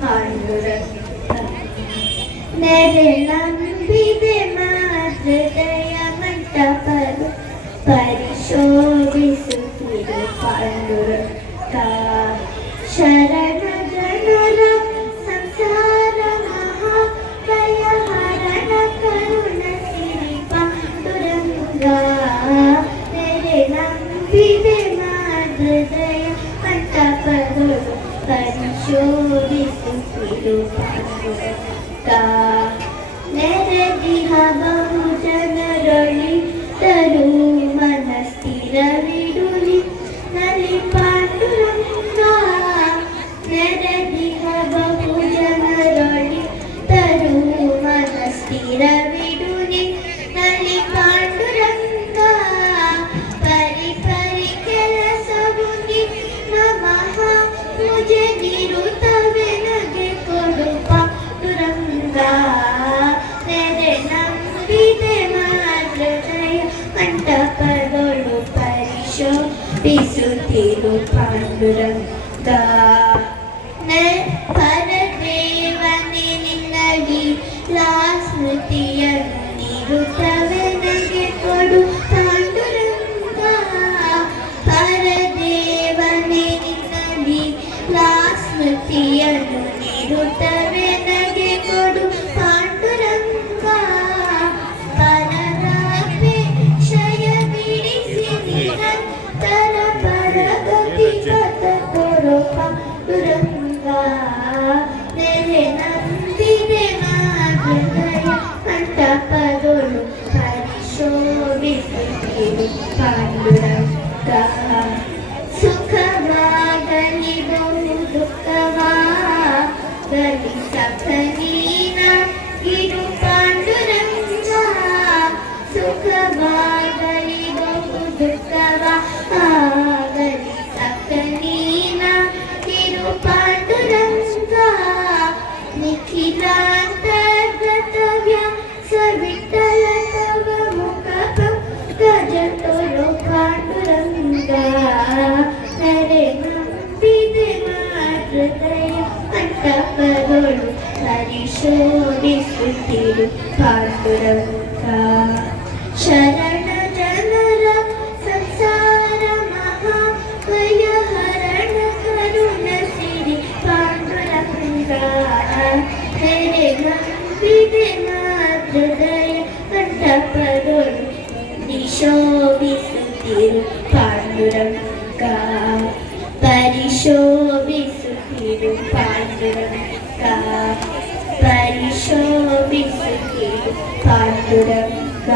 ಪಾಂಡುರಂಗ ನೆರೆನಂಬಿದೆ ಮಾತೃದಯ ಮಂಟಪರು ಪರಿಶೋಭಿಸುತ್ತಿರು ಪಾಂಡುರಂಗ ಶರಣ ಜನರ ಸಂಸಾರ ಮಹಾಭಯಹರಣ ಕರುಣ ಸಿರಿ ಪಾಂಡುರಂಗ ನೆರೆನಂಬಿದೆ ಮಾತೃದಯ ಮಂಟಪಗಳು ಪರಿಶೋಭಿಸುತ್ತಿರು ಪಾಂಡುರಂಗ ನೆರೆದಿಹ ಬಹು ಜನರೊಳಿ ತರು ಮನಸ್ಥಿರವಿಡುಲಿ ನಲಿ ಪಾಂಡುರಂಗ ನೆರೆದಿಹ ಬಹು ಜನರೊಳಿ ತರು ಮನಸ್ಥಿರವಿಡುಲಿ ನಲಿ ಪಾಂಡುರಂಗ ಪರಿ ಪರಿ ಕೆಲಸವುನಿ ನಮಃ ಮುಜೆ ನಿರುತವೆ ನಗೆ ಕೊಡು ಪಾಂಡುರಂಗ ನೆರೆ ನಂಬಿದೆ ಮಾತೃದಯ ಮಂಟಪದೊಳು ಪರಿಶೋಭಿಸುತ್ತಿರು ಪಾಂಡುರಂಗ ಪರದೇವನೇ ನಿನ್ನಲಿ ಸ್ಮೃತಿಯನ್ನು ನಿರುತವೆ ನಗೆ ಕೊಡು ಪಾಂಡುರಂಗ ಪರದೇವನೇ ನಿನ್ನಲಿ ಸ್ಮೃತಿಯನ್ನು ನಿರುತವೆ ನಗೆ ಕೊಡು ಪಾಂಡುರಂಗ ಪರರಾಪೇಕ್ಷಯ ಬಿಡಿಸಿ ನಿರಂತರ ಪರಗತಿ ಪಥ ಕೊಡು ಪಾಂಡುರಂಗ ನೆರೆ ನಂಬಿದೆ ಮಾತೃದಯ ಮಂಟಪದೊಳು ಪರಿಶೋಭಿಸುತ್ತಿರು ಪಾಂಡುರಂಗ ಸುಖವಾಗಲಿ ಬಹು ದುಃಖವಾಗಲಿ ಸಖನೀನ ಇರು ಪಾಂಡುರಂಗ ಸುಖವಾಗಲಿ ಬಹು ದುಃಖವಾಗಲಿ ಸಖನೀನ ಇರು ಪಾಂಡುರಂಗ ನಿಖಿಲಾಂತರ್ಗತವ್ಯ ಸವಿಠಲ ತವ ಮುಖ ಗಜ ತೋರು ಪಾಂಡುರಂಗ ನೆರೆ ನಂಬಿದೆ ಮಾತೃದಯ ಮಂಟಪದೊಳು ಪರಿಶೋಭಿಸುತ್ತಿರು ಪಾಂಡುರಂಗ ಶರಣ ಜನರ ಸಂಸಾರ ಮಹಾಭಯಹರಣ ಕರುಣ ಸಿರಿ ಪಾಂಡುರಂಗ ನೆರೆ ನಂಬಿದೆ ಮಾತೃದಯ ಮಂಟಪದೊಳು ಶೋಭಿಸುತ್ತಿರು ಪಾಂಡುರಂಗ ಪರಿಶೋಭಿಸುತ್ತಿರು ಪಾಂಡುರಂಗ ಪರಿಶೋಭಿಸುತ್ತಿರು ಪಾಂಡುರಂಗ